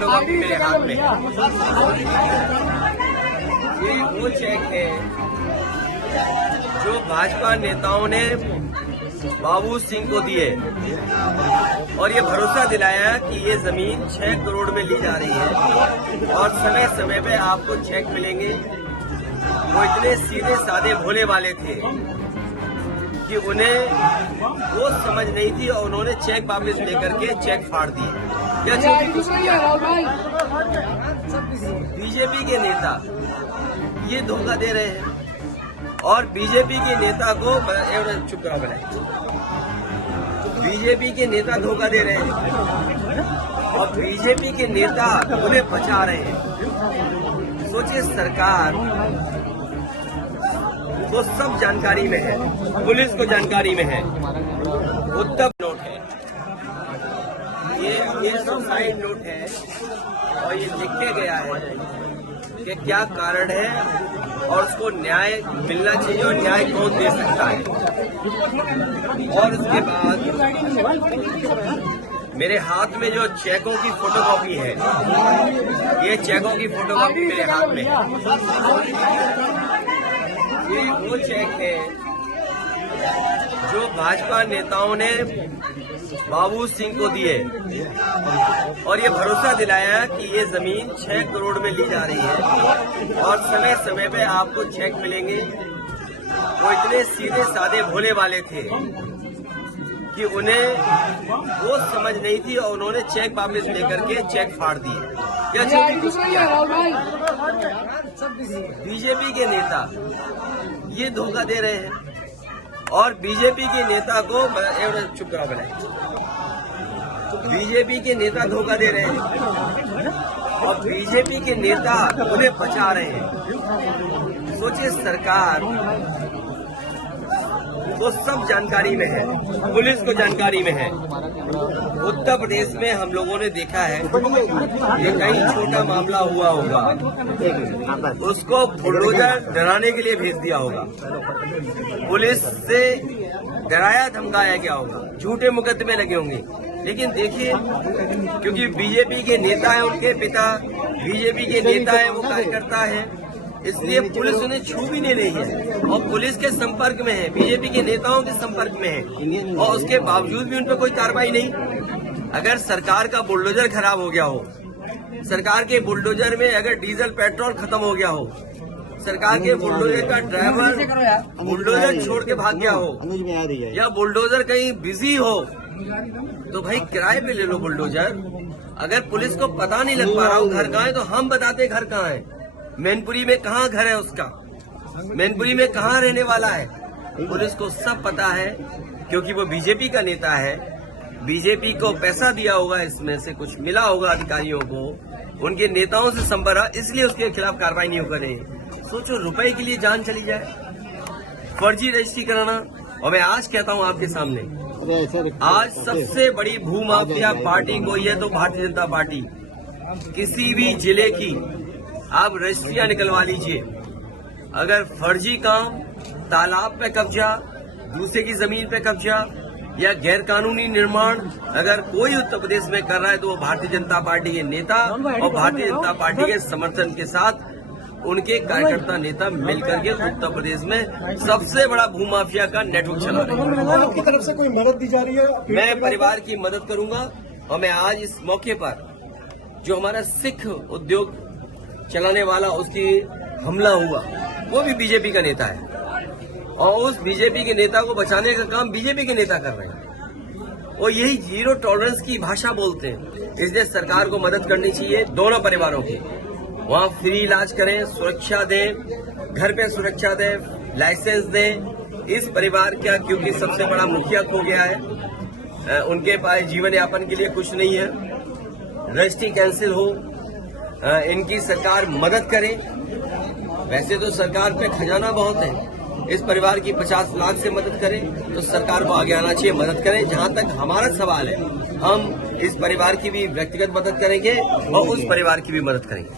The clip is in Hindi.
फोटोकॉपी मेरे हाथ में है। ये वो चेक है जो भाजपा नेताओं ने बाबू सिंह को दिए और ये भरोसा दिलाया कि ये जमीन 6 करोड़ में ली जा रही है और समय समय पे आपको चेक मिलेंगे। वो इतने सीधे साधे भोले वाले थे कि उन्हें वो समझ नहीं थी और उन्होंने चेक वापस लेकर के चेक फाड़ दिए। बीजेपी के नेता ये धोखा दे रहे हैं और बीजेपी के नेता को चुप कराओ बनाए। बीजेपी के नेता धोखा दे रहे हैं और बीजेपी के नेता उन्हें बचा रहे हैं। सोचिए, सरकार को सब जानकारी में है, पुलिस को जानकारी में है। उत्तम नोट है, ये 160 नोट है और ये लिख के गया है कि क्या कारण है और उसको न्याय मिलना चाहिए और न्याय कौन दे सकता है। और उसके बाद मेरे हाथ में जो चेकों की फोटोकॉपी है, ये चेकों की फोटोकॉपी मेरे हाथ में है। ये वो चेक है जो भाजपा नेताओं ने बाबू सिंह को दिए और ये भरोसा दिलाया कि ये जमीन 6 करोड़ में ली जा रही है और समय समय पे आपको चेक मिलेंगे। वो इतने सीधे साधे भोले वाले थे कि उन्हें वो समझ नहीं थी और उन्होंने चेक वापस लेकर के चेक फाड़ दिए। या जो भी कुछ किया, बीजेपी के नेता ये धोखा दे रहे हैं और बीजेपी के नेता को चुप कराओ बनाए। बीजेपी के नेता धोखा दे रहे हैं और बीजेपी के नेता उन्हें बचा रहे हैं। सोचिए, सरकार को सब जानकारी में है, पुलिस को जानकारी में है। उत्तर प्रदेश में हम लोगों ने देखा है कि कहीं छोटा मामला हुआ होगा, उसको बुलडोजर डराने के लिए भेज दिया होगा, पुलिस से डराया धमकाया गया होगा, झूठे मुकदमे लगे होंगे। लेकिन देखिए, क्योंकि बीजेपी के नेता है, उनके पिता बीजेपी के नेता है, वो कार्यकर्ता है, इसलिए पुलिस उन्हें छू भी नहीं रही है और पुलिस के संपर्क में है, बीजेपी के नेताओं के संपर्क में है और उसके बावजूद भी उन पर कोई कार्रवाई नहीं। अगर सरकार का बुलडोजर खराब हो गया हो, सरकार के बुलडोजर में अगर डीजल पेट्रोल खत्म हो गया हो, सरकार के बुलडोजर का ड्राइवर बुलडोजर छोड़ के भाग गया हो या बुलडोजर कहीं बिजी हो, तो भाई किराए पे ले लो बुलडोजर। अगर पुलिस को पता नहीं लग पा रहा घर कहाँ है तो हम बताते घर कहाँ है। मैनपुरी में कहाँ घर है उसका, मैनपुरी में कहाँ रहने वाला है, पुलिस को सब पता है क्योंकि वो बीजेपी का नेता है। बीजेपी को पैसा दिया होगा, इसमें से कुछ मिला होगा अधिकारियों को, उनके नेताओं से संपर्क, इसलिए उसके खिलाफ कार्रवाई नहीं हो रही। सोचो, रुपए के लिए जान चली जाए, फर्जी रजिस्ट्री कराना। और मैं आज कहता हूँ आपके सामने, आज सबसे बड़ी भूमाफिया पार्टी कोई है तो भारतीय जनता पार्टी। किसी भी जिले की आप रजिस्ट्रियां निकलवा लीजिए, अगर फर्जी काम, तालाब पे कब्जा, दूसरे की जमीन पे कब्जा या गैर कानूनी निर्माण अगर कोई उत्तर प्रदेश में कर रहा है तो वो भारतीय जनता पार्टी के नेता और भारतीय जनता पार्टी के समर्थन के साथ उनके कार्यकर्ता नेता मिलकर के उत्तर प्रदेश में सबसे बड़ा भूमाफिया का नेटवर्क चला रहे हैं। आपकी तरफ से कोई मदद दी जा रही है? मैं परिवार की मदद करूंगा और मैं आज इस मौके पर जो हमारा सिख उद्योग चलाने वाला उसकी हमला हुआ, वो भी बीजेपी का नेता है और उस बीजेपी के नेता को बचाने का काम बीजेपी के नेता कर रहे हैं और यही जीरो टॉलरेंस की भाषा बोलते हैं। इसलिए सरकार को मदद करनी चाहिए दोनों परिवारों की। वहाँ फ्री इलाज करें, सुरक्षा दें, घर पे सुरक्षा दें, लाइसेंस दें। इस परिवार का क्योंकि सबसे बड़ा मुखिया खो गया है, उनके पास जीवन यापन के लिए कुछ नहीं है, रजिस्ट्री कैंसिल हो, इनकी सरकार मदद करे। वैसे तो सरकार पे खजाना बहुत है, इस परिवार की 50 लाख से मदद करें तो सरकार को आगे आना चाहिए, मदद करें। जहां तक हमारा सवाल है, हम इस परिवार की भी व्यक्तिगत मदद करेंगे और उस परिवार की भी मदद करेंगे।